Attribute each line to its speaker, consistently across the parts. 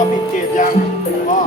Speaker 1: พ่อปิดเกตยังพ่อ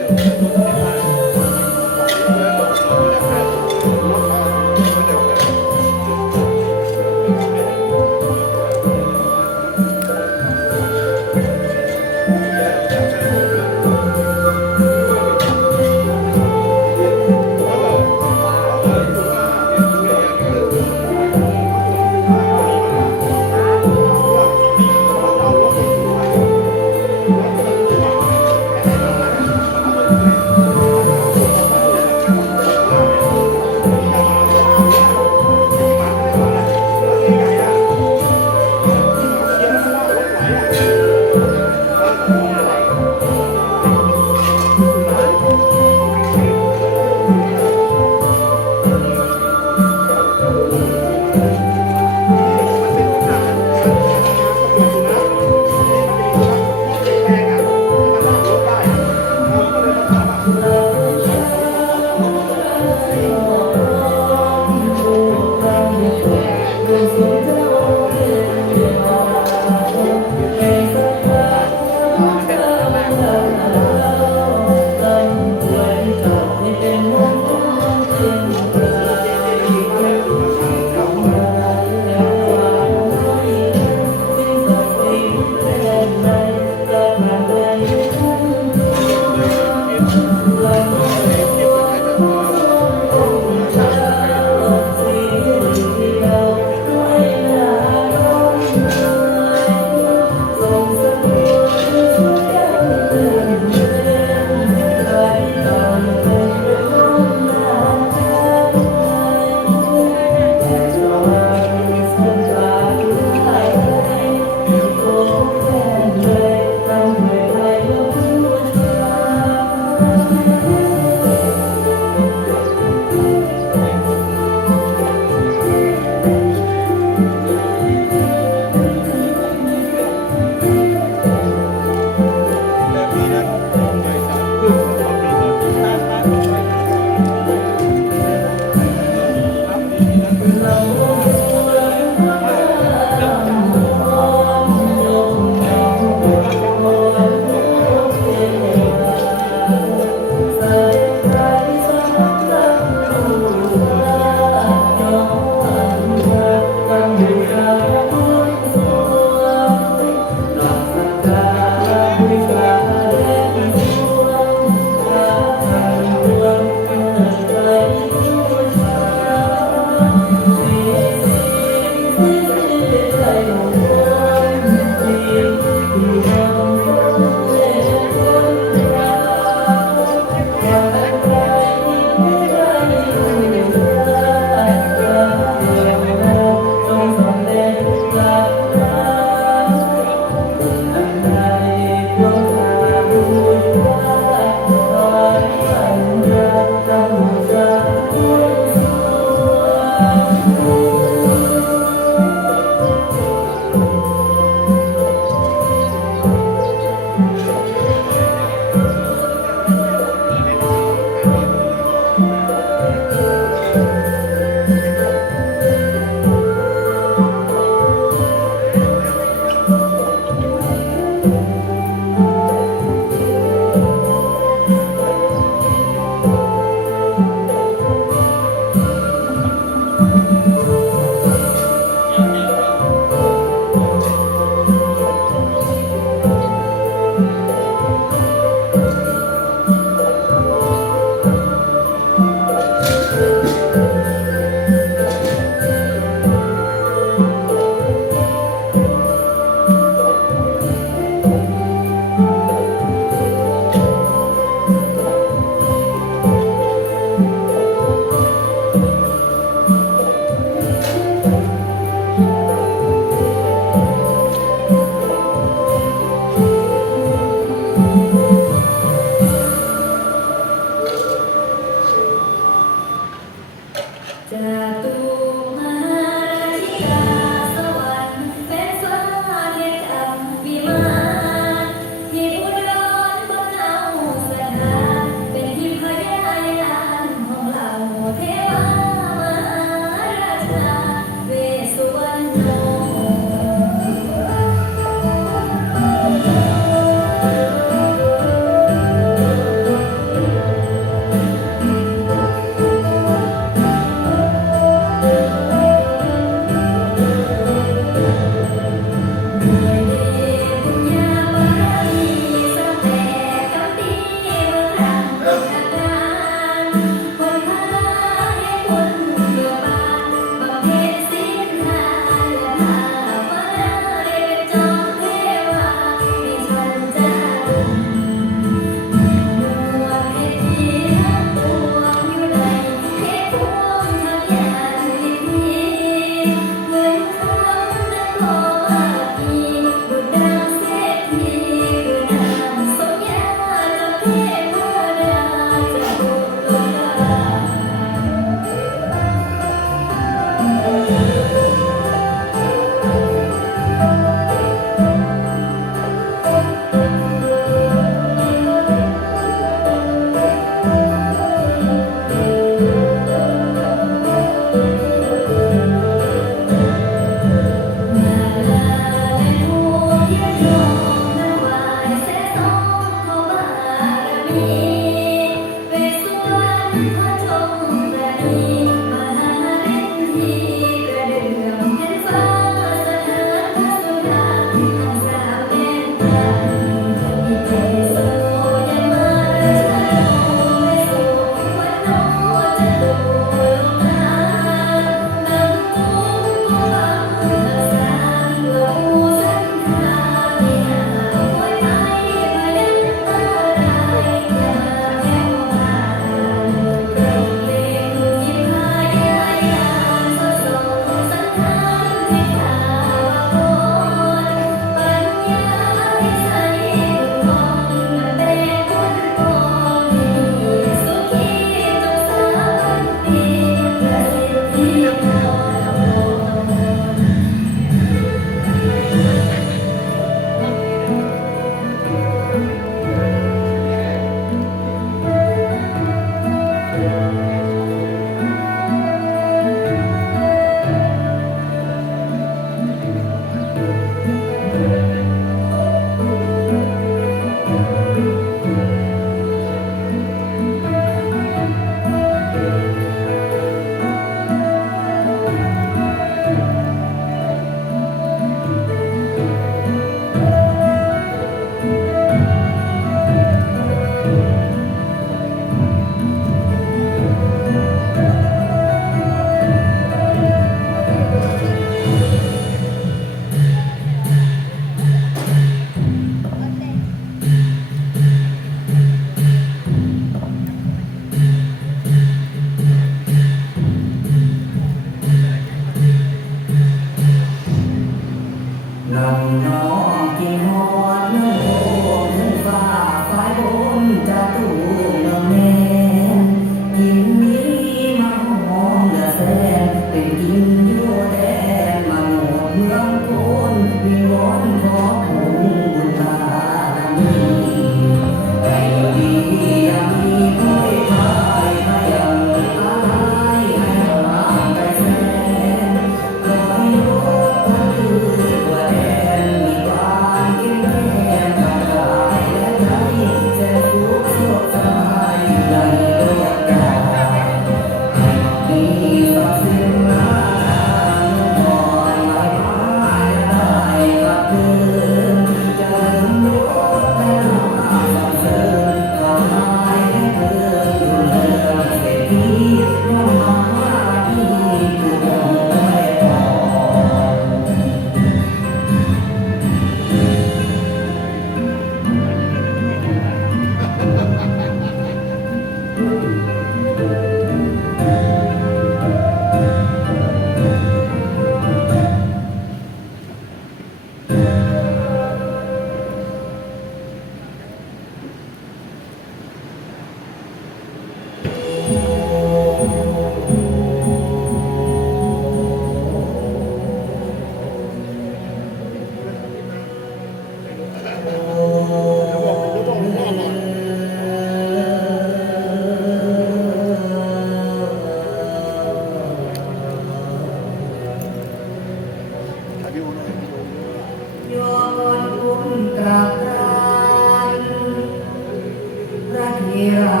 Speaker 2: Maria.